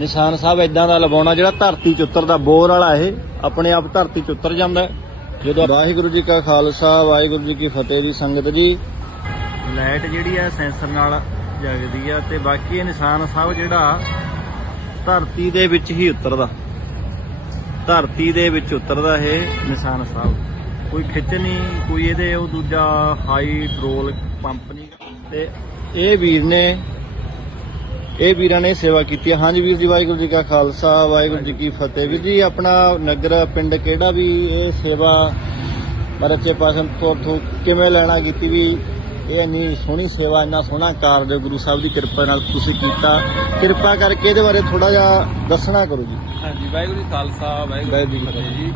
ਨਿਸ਼ਾਨ ਸਾਹਿਬ ਇਦਾਂ ਦਾ ਲਵਾਉਣਾ ਜਿਹੜਾ ਧਰਤੀ ਚ ਉਤਰਦਾ ਬੋਰ ਵਾਲਾ ਇਹ ਆਪਣੇ ਆਪ ਧਰਤੀ ਚ ਉਤਰ ਜਾਂਦਾ। ਜਦੋਂ ਵਾਹਿਗੁਰੂ ਜੀ ਕਾ ਖਾਲਸਾ ਵਾਹਿਗੁਰੂ ਜੀ ਕੀ ਫਤਿਹ ਜੀ ਸੰਗਤ ਜੀ। ਲਾਈਟ ਜਿਹੜੀ ਆ ਸੈਂਸਰ ਨਾਲ ਜਗਦੀ ਆ ਤੇ ਬਾਕੀ ਇਹ ਨਿਸ਼ਾਨ ਸਾਹਿਬ ਜਿਹੜਾ ਧਰਤੀ ਦੇ ਵਿੱਚ ਹੀ ਉਤਰਦਾ। ਧਰਤੀ ਦੇ ਵਿੱਚ ਉਤਰਦਾ ਇਹ ਨਿਸ਼ਾਨ ਸਾਹਿਬ। ਕੋਈ ਖਿੱਚ ਨਹੀਂ ਕੋਈ ਇਹਦੇ ਉਹ ਦੂਜਾ ਹਾਈਡਰੋਲ ਪੰਪ ਨਹੀਂ। ਤੇ ਇਹ ਵੀਰ ਨੇ ਇਹ ਵੀਰਾਂ ਨੇ ਸੇਵਾ ਕੀਤੀ ਹੈ। ਹਾਂਜੀ ਵੀਰ ਜੀ ਵਾਹਿਗੁਰੂ ਜੀ ਕਾ ਖਾਲਸਾ ਵਾਹਿਗੁਰੂ ਜੀ ਕੀ ਫਤਿਹ। ਵੀਰ ਜੀ ਆਪਣਾ ਨਗਰ ਪਿੰਡ ਕਿਹੜਾ ਵੀ ਇਹ ਸੇਵਾ ਮਰਚੇ ਪਾਸਨ ਤੋਂ ਤੋਂ ਕਿਵੇਂ ਲੈਣਾ ਕੀਤੀ ਵੀ ਇਹ ਇੰਨੀ ਸੋਹਣੀ ਸੇਵਾ ਇੰਨਾ ਸੋਹਣਾ ਕਾਰਜ ਗੁਰੂ ਸਾਹਿਬ ਦੀ ਕਿਰਪਾ ਨਾਲ ਤੁਸੀਂ ਕੀਤਾ। ਕਿਰਪਾ ਕਰਕੇ ਇਹਦੇ ਬਾਰੇ ਥੋੜਾ ਜਿਹਾ ਦੱਸਣਾ ਕਰੋ ਜੀ। ਹਾਂਜੀ ਵਾਹਿਗੁਰੂ ਜੀ ਖਾਲਸਾ ਵਾਹਿਗੁਰੂ ਜੀ ਫਤਿਹ ਜੀ।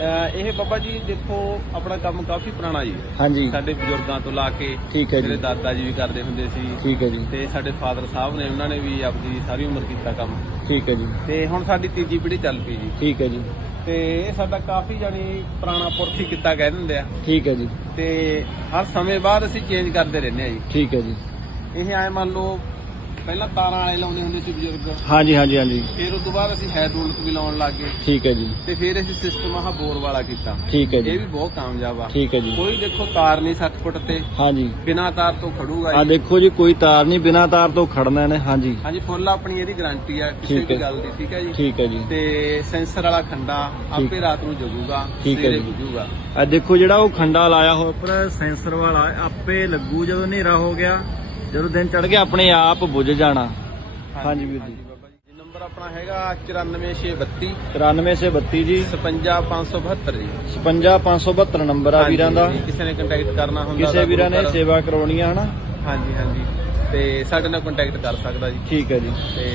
ਅਹ ਇਹ ਬਾਬਾ ਜੀ ਦੇਖੋ ਆਪਣਾ ਕੰਮ ਕਾਫੀ ਪੁਰਾਣਾ ਜੀ। ਹਾਂਜੀ। ਸਾਡੇ ਬਜ਼ੁਰਗਾਂ ਤੋਂ ਲਾ ਕੇ ਠੀਕ ਹੈ ਮੇਰੇ ਦਾਦਾ ਜੀ ਵੀ ਕਰਦੇ ਹੁੰਦੇ ਸੀ। ਠੀਕ ਹੈ ਜੀ। ਤੇ ਸਾਡੇ ਫਾਦਰ ਸਾਹਿਬ ਨੇ ਉਹਨਾਂ ਨੇ ਵੀ ਆਪਣੀ ਸਾਰੀ ਉਮਰ ਕੀਤਾ ਕੰਮ। ਠੀਕ ਹੈ ਜੀ। ਤੇ ਹੁਣ ਸਾਡੀ ਤੀਜੀ ਪੀੜ੍ਹੀ ਚੱਲ ਪਈ ਜੀ। ਠੀਕ ਹੈ ਜੀ। ਤੇ ਇਹ ਸਾਡਾ ਕਾਫੀ ਜਾਨੀ ਪੁਰਾਣਾ ਪੁਰਖੀ ਕੀਤਾ ਕਹਿ ਦਿੰਦੇ ਆ। ਠੀਕ ਹੈ ਜੀ। ਤੇ ਹਰ ਸਮੇਂ ਬਾਅਦ ਅਸੀਂ ਚੇਂਜ ਕਰਦੇ ਰਹਿੰਦੇ ਆ ਜੀ। ਠੀਕ ਹੈ ਜੀ। ਇਹ ਐ ਮੰਨ ਲਓ ਪਹਿਲਾਂ ਤਾਰਾਂ ਵਾਲੇ ਲਾਉਂਦੇ ਹੁੰਦੇ ਸੀ ਬਜ਼ੁਰਗ। ਹਾਂਜੀ ਹਾਂਜੀ ਹਾਂਜੀ। ਫਿਰ ਉਸ ਤੋਂ ਬਾਅਦ ਅਸੀਂ ਹੈਡਰੋਲਿਕ ਵੀ ਲਾਉਣ ਲੱਗ ਗਏ। ਠੀਕ ਹੈ ਜੀ। ਤੇ ਫਿਰ ਅਸੀਂ ਸਿਸਟਮ ਆਹ ਬੋਰ ਵਾਲਾ ਕੀਤਾ। ਠੀਕ ਹੈ ਇਹ ਜੀ ਵੀ ਬਹੁਤ ਕਾਮਯਾਬ ਆ। ਠੀਕ ਹੈ ਜੀ। ਕੋਈ ਦੇਖੋ ਤਾਰ ਨਹੀਂ 60 ਫੁੱਟ ਤੇ। ਹਾਂਜੀ। ਬਿਨਾ ਤਾਰ ਤੋਂ ਖੜੂਗਾ ਆ ਦੇਖੋ ਜੀ ਕੋਈ ਤਾਰ ਨਹੀਂ ਬਿਨਾ ਤਾਰ ਤੋਂ ਖੜਨਾ ਨੇ ਹਾਂਜੀ। ਹਾਂਜੀ ਫੁੱਲ ਆਪਣੀ ਇਹਦੀ ਗਾਰੰਟੀ ਆ ਕਿਸੇ ਠੀਕ ਹੈ। ਵੀ ਗੱਲ ਦੀ ਠੀਕ ਹੈ ਜੀ। ਠੀਕ ਹੈ ਜੀ। ਤੇ ਸੈਂਸਰ ਵਾਲਾ ਖੰਡਾ। ਆਪੇ ਰਾਤ ਨੂੰ ਜਗੂਗਾ ਠੀਕ ਹੈ ਸਵੇਰੇ ਜੀ। ਬੁਝੂਗਾ। ਆ ਦੇਖੋ ਜਿਹੜਾ ਉਹ ਖੰਡਾ ਲਾਇਆ ਹੋਇਆ। ਉੱਪਰ ਸੈਂਸਰ ਵਾਲਾ ਆਪੇ ਲੱਗੂ ਜਦੋਂ ਹਨੇਰਾ ਹੋ ਗਿਆ। ਜਦੋਂ ਦਿਨ ਚੜ ਗਿਆ ਆਪਣੇ ਆਪ ਬੁਝ ਜਾਣਾ। ਹਾਂਜੀ ਵੀਰ ਜੀ। ਨੰਬਰ ਆਪਣਾ ਹੈਗਾ 94632 93 ਸੇ 32 ਜੀ। 55572 ਜੀ 55572 ਨੰਬਰ ਆ ਵੀਰਾਂ ਦਾ। ਕਿਸੇ ਨੇ ਕੰਟੈਕਟ ਕਰਨਾ ਹੁੰਦਾ ਕਿਸੇ ਵੀਰਾਂ ਨੇ ਸੇਵਾ ਕਰਾਉਣੀ ਆ ਹਨਾ? ਹਾਂਜੀ ਹਾਂਜੀ। ਤੇ ਸਾਡੇ ਨਾਲ ਕੰਟੈਕਟ ਕਰ ਸਕਦਾ ਜੀ। ਠੀਕ ਹੈ ਜੀ। ਤੇ